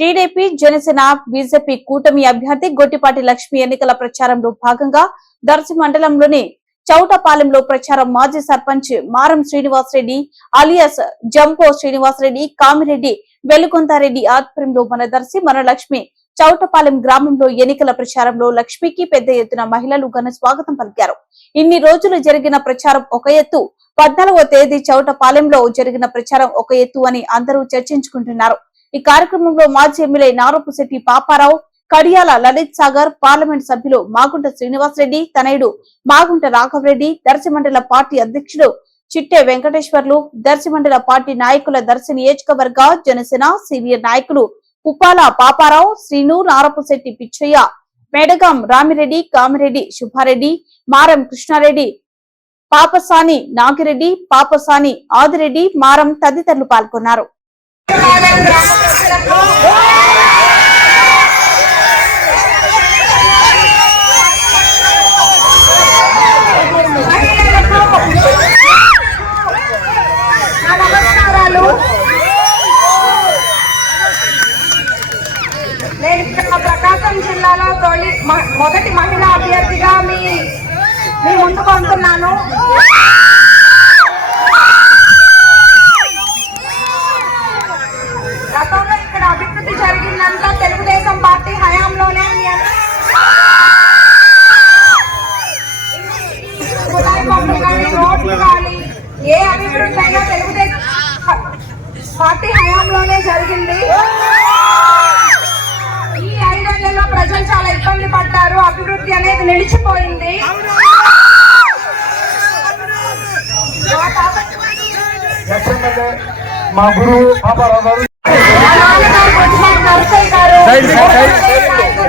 TDP Janasena BJP కూటమి అభ్యర్థి గొట్టిపాటి లక్ష్మి ఎన్నికల ప్రచారంలో భాగంగా దర్శి మండలంలోని చౌటపాలెంలో ప్రచారం మాజీ సర్పంచ్ మారం శ్రీనివాసరెడ్డి అలియాస్ జంపో శ్రీనివాసరెడ్డి కామిరెడ్డి వెలుగొంతారెడ్డి ఆధ్వర్యంలో మన దర్శి మన లక్ష్మి చౌటపాలెం గ్రామంలో ఎన్నికల ప్రచారంలో లక్ష్మికి పెద్ద ఎత్తున మహిళలు ఘన స్వాగతం పలికారు. ఇన్ని రోజులు జరిగిన ప్రచారం ఒక ఎత్తు పద్నాలుగో తేదీ చౌటపాలెంలో జరిగిన ప్రచారం ఒక ఎత్తు అని అందరూ చర్చించుకుంటున్నారు. ఈ కార్యక్రమంలో మాజీ ఎమ్మెల్యే నారపుశెట్టి పాపారావు కడియాల లలిత్ సాగర్ పార్లమెంట్ సభ్యులు మాగుంట శ్రీనివాసరెడ్డి తనయుడు మాగుంట రాఘవరెడ్డి దర్శి మండల పార్టీ అధ్యక్షుడు చిట్టే వెంకటేశ్వర్లు దర్శి మండల పార్టీ నాయకుల దర్శి నియోజకవర్గ జనసేన సీనియర్ నాయకులు ఉప్పాల పాపారావు శ్రీను నారపుశెట్టి పిచ్చయ్య మేడగాం రామిరెడ్డి కామిరెడ్డి శుభారెడ్డి మారం కృష్ణారెడ్డి పాపసాని నాగిరెడ్డి పాపసాని ఆదిరెడ్డి మారం తదితరులు పాల్గొన్నారు. జిల్లాలో తొలి మ- మొదటి మహిళా అభ్యర్థిగా మీ మీ ముందుకు వస్తున్నాను. అభివృద్ధి జరిగిందంతా తెలుగుదేశం పార్టీ హయాంలోనే. రోడ్లు కానీ ఏ అభివృద్ధి అయినా తెలుగుదేశం పార్టీ హయాంలోనే జరిగింది. ఈ ఐదేళ్ళలో ప్రజలు చాలా ఇబ్బంది పడ్డారు. అభివృద్ధి అనేది నిలిచిపోయింది. మా గురువు పాపారావు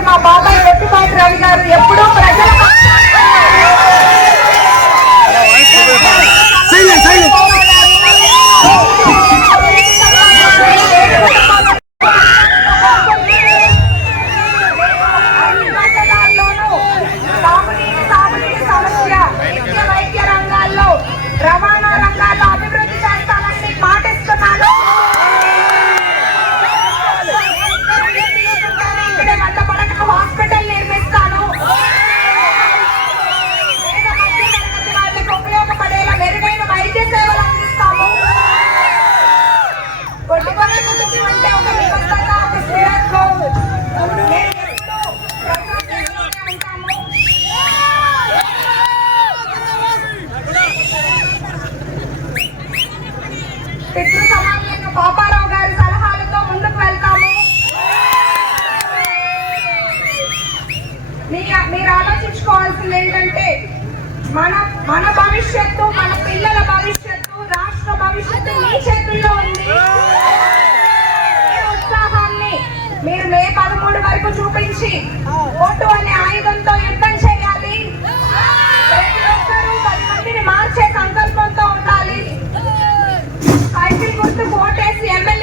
మా బాబాయ్ మన మన భవిష్యత్తు మన పిల్లల భవిష్యత్తు రాష్ట్ర భవిష్యత్తు మీ చేతుల్లో ఉంది. ఉత్సాహాన్ని మీరు మే పదమూడు వరకు చూపించి ఓటు అనే ఆయుధంతో యుద్ధం చేయాలి. ప్రతి ఒక్కరూ పది మందిని మార్చే సంకల్పంతో ఉండాలి. సైకిల్ గుర్తు ఓటేసి ఎమ్మెల్యే